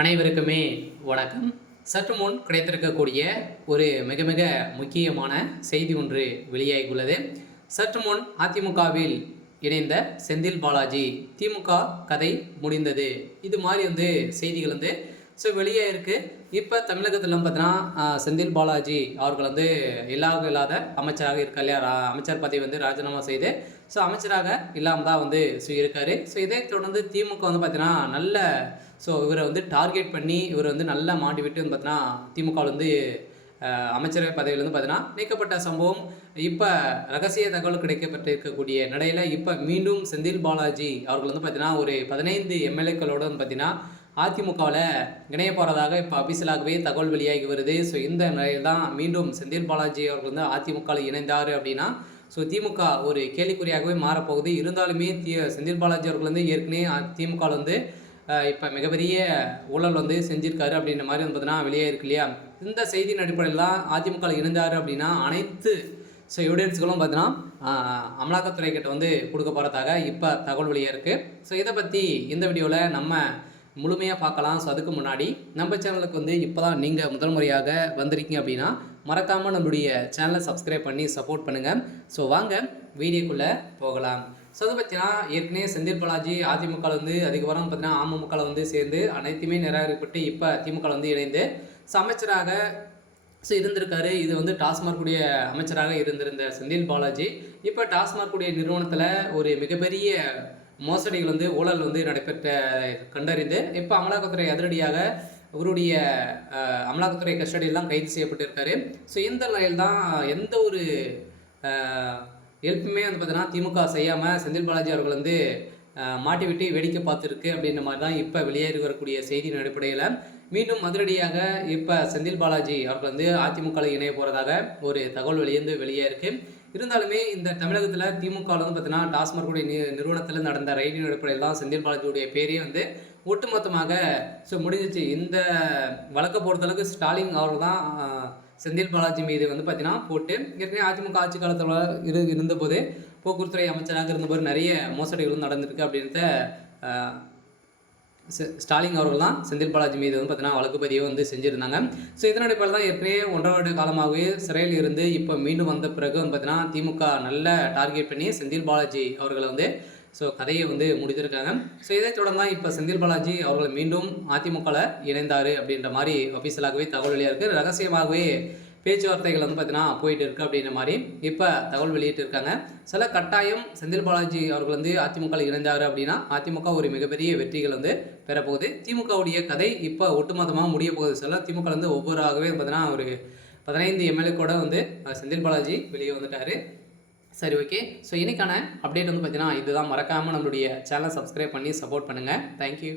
அனைவருக்குமே வணக்கம். சற்று முன் கிடைத்திருக்கக்கூடிய ஒரு மிக மிக முக்கியமான செய்தி ஒன்று வெளியாகியுள்ளது. சற்று முன் அதிமுகவில் இணைந்த செந்தில் பாலாஜி திமுக கதை முடிந்தது, இது மாதிரி செய்திகள் வெளியே இருக்குது. இப்போ தமிழகத்தில் பார்த்தீங்கன்னா செந்தில் பாலாஜி அவர்கள் இல்லாத அமைச்சராக இருக்கா இல்லையா, அமைச்சர் பதவி ராஜினாமா செய்து அமைச்சராக இல்லாமல் தான் இருக்கார். இதை தொடர்ந்து திமுக பார்த்தீங்கன்னா நல்ல இவரை டார்கெட் பண்ணி இவர் நல்லா மாட்டி விட்டு பார்த்தீங்கன்னா திமுக அமைச்சரவை பதவியிலேருந்து பார்த்தீங்கன்னா நீக்கப்பட்ட சம்பவம் இப்போ ரகசிய தகவல் கிடைக்கப்பட்டிருக்கக்கூடிய நிலையில் இப்போ மீண்டும் செந்தில் பாலாஜி அவர்கள் பார்த்தீங்கன்னா ஒரு 15 எம்எல்ஏக்களோடு பார்த்தீங்கன்னா அதிமுகவில் இணைய போகிறதாக இப்போ அபிஷியலாகவே தகவல் வெளியாகி வருது. இந்த நிலையில் தான் மீண்டும் செந்தில் பாலாஜி அவர்கள் அதிமுகவில் இணைந்தார் அப்படின்னா திமுக ஒரு கேள்விக்குறியாகவே மாறப்போகுது. இருந்தாலுமே செந்தில் பாலாஜி அவர்கள் ஏற்கனவே திமுகவில் இப்போ மிகப்பெரிய ஊழல் செஞ்சிருக்காரு அப்படின்ற மாதிரி பார்த்தீங்கன்னா வெளியே இருக்கு இல்லையா. இந்த செய்தியின் அடிப்படையில் தான் அதிமுகவில் இணைந்தார் அப்படின்னா அனைத்து எவிடன்ஸ்களும் பார்த்தீங்கன்னா அமலாக்கத்துறை கிட்ட கொடுக்க போகிறதாக இப்போ தகவல் வெளியே இருக்குது. இதை பற்றி இந்த வீடியோவில் நம்ம முழுமையாக பார்க்கலாம். அதுக்கு முன்னாடி நம்ம சேனலுக்கு இப்போ தான் நீங்கள் முதல் முறையாக வந்திருக்கீங்க அப்படின்னா மறக்காமல் நம்மளுடைய சேனலை சப்ஸ்கிரைப் பண்ணி சப்போர்ட் பண்ணுங்கள். வாங்க வீடியோக்குள்ளே போகலாம். அதை பற்றினா ஏற்கனவே செந்தில் பாலாஜி அதிமுகவில் அதுக்கப்புறம் பார்த்தீங்கன்னா அமமுகவில் சேர்ந்து அனைத்துமே நிராகரிக்கப்பட்டு இப்போ திமுக இணைந்து அமைச்சராக இருந்திருக்காரு. இது டாஸ்மார்க்குடைய அமைச்சராக இருந்திருந்த செந்தில் பாலாஜி இப்போ டாஸ்மார்க்குடைய நிறுவனத்தில் ஒரு மிகப்பெரிய மோசடிகள் ஊழல் நடைபெற்ற கண்டறிந்து இப்போ அமலாக்கத்துறை அதிரடியாக அவருடைய அமலாக்கத்துறை கஸ்டடியெல்லாம் கைது செய்யப்பட்டிருக்காரு. இந்த நிலையில் தான் எந்த ஒரு ஹெல்ப்புமே பார்த்தீங்கன்னா திமுக செய்யாமல் செந்தில் பாலாஜி அவர்கள் மாட்டி விட்டு வேடிக்கை பார்த்துருக்கு அப்படின்ற மாதிரி தான் இப்போ வெளியேறி வரக்கூடிய செய்தியின் அடிப்படையில் மீண்டும் அதிரடியாக இப்போ செந்தில் பாலாஜி அவர்கள் அதிமுகவில் இணைய போகிறதாக ஒரு தகவல் வெளியே இருக்குது. இருந்தாலுமே இந்த தமிழகத்தில் திமுகவில் பார்த்தீங்கன்னா டாஸ்மார்க்குடைய நிறுவனத்தில் நடந்த ரைடின் அடிப்படையில் தான் செந்தில் பாலாஜியுடைய பேரே ஒட்டுமொத்தமாக முடிஞ்சிச்சு. இந்த வழக்கை பொறுத்தளவுக்கு ஸ்டாலின் அவர்கள் தான் செந்தில் பாலாஜி மீது பார்த்தீங்கன்னா போட்டு ஏற்கனவே அதிமுக ஆட்சி காலத்தில் இருந்தபோது போக்குவரத்துறை அமைச்சராக இருந்தபோது நிறைய மோசடிகளும் நடந்திருக்கு அப்படின்றத ஸ்டாலின் அவர்கள் தான் செந்தில் பாலாஜி மீது பார்த்தீங்கன்னா வழக்கு பதிவு செஞ்சுருந்தாங்க. இதன் அடிப்படையில் தான் ஏற்கனவே 1.5 வருட காலமாகவே சிறையில் இருந்து இப்போ மீண்டும் வந்த பிறகு பார்த்தீங்கன்னா திமுக நல்ல டார்கெட் பண்ணி செந்தில் பாலாஜி அவர்களை கதையை முடித்திருக்காங்க. இதை தொடர்ந்து தான் இப்போ செந்தில் பாலாஜி அவர்கள் மீண்டும் அதிமுகவில் இணைந்தார் அப்படின்ற மாதிரி அஃபீஷியலாகவே தகவல் வெளியாக இருக்குது. ரகசியமாகவே பேச்சுவார்த்தைகள் பார்த்தீங்கன்னா போயிட்டு இருக்குது அப்படின்ற மாதிரி இப்போ தகவல் வெளியிட்டு இருக்காங்க. சில கட்டாயம் செந்தில் பாலாஜி அவர்கள் அதிமுகவில் இணைந்தார் அப்படின்னா அதிமுக ஒரு மிகப்பெரிய வெற்றிகள் பெறப்போகுது. திமுகவுடைய கதை இப்போ ஒட்டுமொத்தமாக முடிய போகுது. சில திமுக ஒவ்வொருவாகவே பார்த்தீங்கன்னா ஒரு 15 எம்எல்ஏ கூட செந்தில் பாலாஜி வெளியே வந்துட்டார். சரி, ஓகே. இன்னைக்கான அப்டேட் பார்த்தீங்கன்னா இதுதான். மறக்காமல் நம்மளுடைய சேனலை சப்ஸ்கிரைப் பண்ணி சப்போர்ட் பண்ணுங்கள். தேங்க்யூ.